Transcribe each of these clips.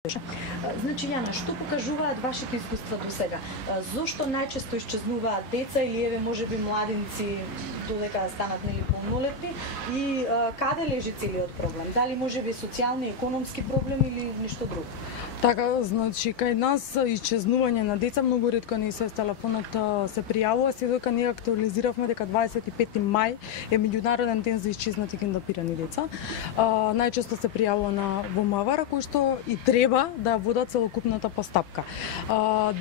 Значи, Јана, што покажуваат вашите искуства до сега? Зошто најчесто исчезнуваат деца или еве можеби младинци додека станат нели полнолетни и каде лежи целиот проблем? Дали можеби социјални, економски проблем или нешто друго? Така, значи, кај нас исчезнување на деца многу ретко не се телефонот се пријавува, се додека ние актуализиравме дека 25 мај е меѓународен ден за исчезнати киднапирани деца. Најчесто се пријавува на во МВР, кој што и треба да водат целокупната постапка.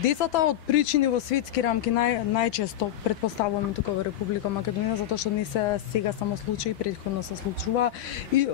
Децата од причини во светски рамки најчесто претпоставуваме тука во Република Македонија, затоа што не се сега само случаи, претходно се случува и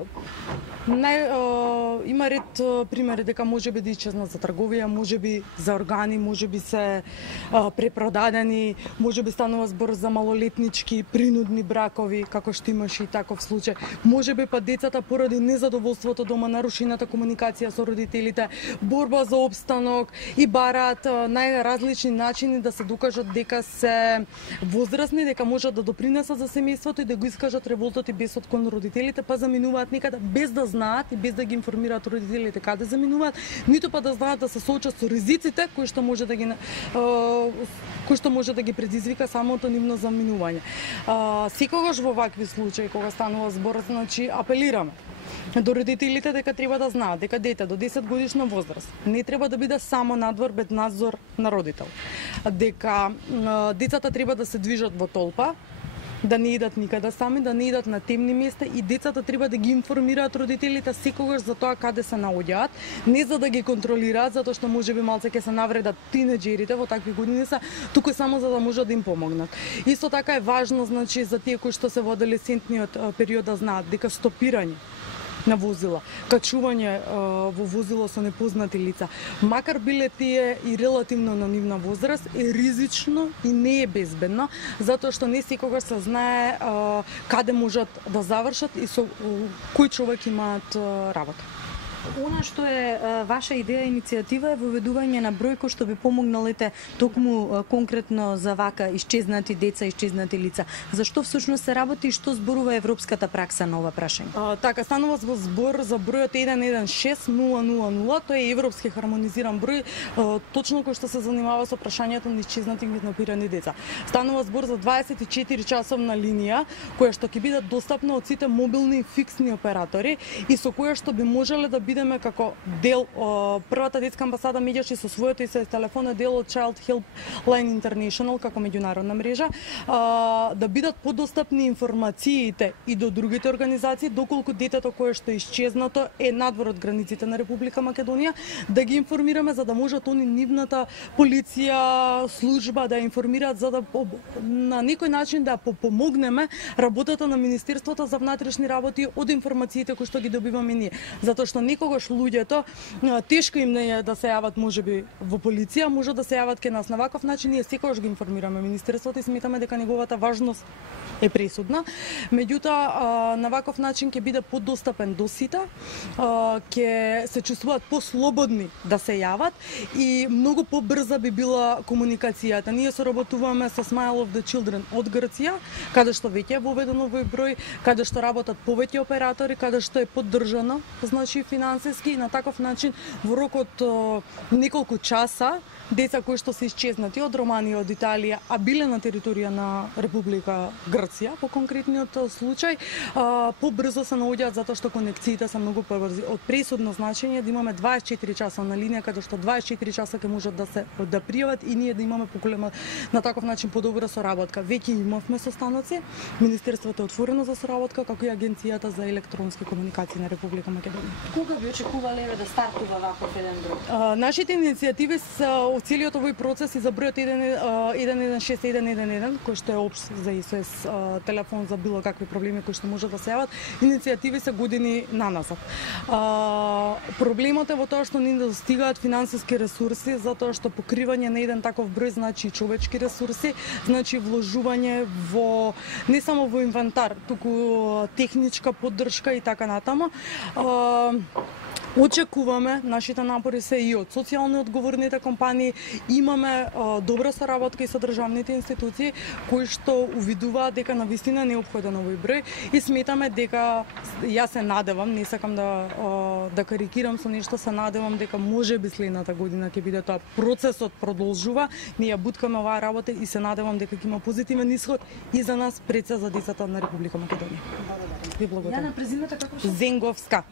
има ред примери дека можеби да исчезнат за трговија, можеби за органи, можеби се препродадени, можеби станува збор за малолетнички принудни бракови, како што имаше и таков случај. Можеби па децата поради незадоволството дома, нарушената комуникација со родителите, борба за опстанок и бараат најразлични начини да се докажат дека се возрастни, дека можат да допринесат за семејството и да го искажат револтот и бесот кон родителите, па заминуваат некаде без да знаат и без да ги информираат родителите каде заминуваат, ниту па да знаат да се соочат со ризиците кои што може да ги предизвика самото нивно заминување. Секогаш во вакви случаи кога станува збор, значи апелираме до родителите дека треба да знаат дека дете до 10 годишна возраст не треба да биде само надвор без надзор на родител. Дека децата треба да се движат во толпа, да не идат никаде сами, да не идат на темни места и децата треба да ги информираат родителите секогаш за тоа каде се наоѓаат, не за да ги контролираат, затоа што можеби малце ќе се навредат тинеџерите во такви години се, туку само за да можат да им помогнат. Исто така е важно, значи, за тие кои што се во адолесцентниот период да знаат дека стопирање на возила, качување во возило со непознати лица, макар биле тие и релативно на нивна возраст, е ризично и не е безбедно, затоа што не секогаш се знае каде можат да завршат и со кој човек имаат работа. Она што е ваша идеја и иницијатива е воведување на број кој што би помогналите токму конкретно за вака исчезнати деца, исчезнати лица. Зашто всушност се работи и што зборува европската пракса на ова прашање? Така, станува збор за бројот 116000, тој е европски хармонизиран број, точно кој што се занимава со прашањето на исчезнати киднапирани деца. Станува збор за 24 часовна линија која што ќе биде достапна од сите мобилни и фиксни оператори и со која што би можеле да бидеме како дел, првата детска амбасада меѓаше со својот и се телефон е дел од Child Helpline International како меѓународна мрежа, да бидат подостапни информациите и до другите организации доколку детето кое што е исчезнато е надвор од границите на Република Македонија, да ги информираме за да можат они нивната полиција, служба да информираат за да на некој начин да помогнеме работата на Министерството за внатрешни работи од информациите кои што ги добиваме ние, затоа што некогаш луѓето тешко им не е да се јават можеби во полиција, може да се јават кај нас на ваков начин, ние секогаш ги информираме Министерството и сметаме дека неговата важност е пресудна. Меѓутоа, на ваков начин ќе биде подостапен до сите, ќе се чувствуваат послободни да се јават и многу побрза би била комуникацијата. Ние соработуваме со Smile of the Children од Грција, каде што веќе е воведено во број, каде што работат повеќе оператори, каде што е поддржано, значи финансиски и на таков начин во рок од неколку часа деца кои што се исчезнати од Романија, од Италија, а биле на територија на Република Грција, по конкретниот случај, побрзо се наоѓаат затоа што конекциите се многу побрзи. Од пресудно значење да имаме 24 часа на линија, каде што 24 часа ќе можат да пријават и ние да имаме поголема на таков начин подобра соработка. Веќе имавме состаноци, Министерството е отворено за соработка, како и Агенцијата за електронски комуникации на Република Македонија. Кога би очекувале да стартува ваков еден број? Нашите иницијативи се од целиот овој процес и за бројот 116111, кој што е општ за ИСОС телефон за било какви проблеми кои што можат да се јават, иницијативи се години наназад. Проблемот е во тоа што не достигаат финансиски ресурси, затоа што покривање на еден таков број значи човечки ресурси, значи вложување во не само во инвентар, туку техничка поддршка и така натаму. Очекуваме, нашите напори се и од социјално одговорните компании, имаме добра соработка и со државните институции кои што увидуваат дека навистина е неопходен овој број и сметаме дека јас се надевам, не сакам да карикирам со нешто, се надевам дека можеби следната година ќе биде тоа. Процесот продолжува, ние ја буткаме оваа работа и се надевам дека ќе има позитивен исход и за нас, пред се за децата на Република Македонија. Ви благодарам. Јана, презимата како што? Зенговска.